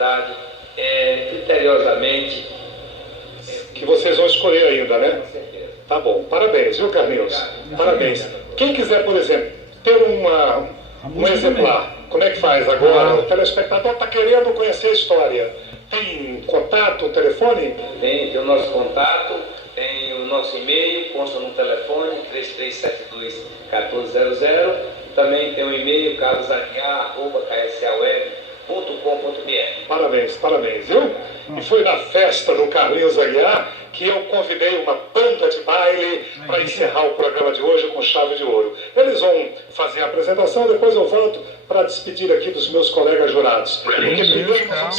verdade, criteriosamente. Que vocês vão escolher ainda, né? Com certeza. Tá bom. Parabéns, viu, Carlinhos? Parabéns. Quem quiser, por exemplo, ter um exemplar, como é que faz agora? O telespectador está querendo conhecer a história. Tem contato, telefone? Tem o nosso contato, tem o nosso e-mail, consta no telefone 3372-1400. Também tem o e-mail carlosaguiar@ksaweb.com.br. Parabéns, viu? E foi na festa do Carlinhos Aguiar que eu convidei uma banda de baile para encerrar o programa de hoje com chave de ouro. Eles vão fazer a apresentação, depois eu volto para despedir aqui dos meus colegas jurados. Porque primeiro nós vamos...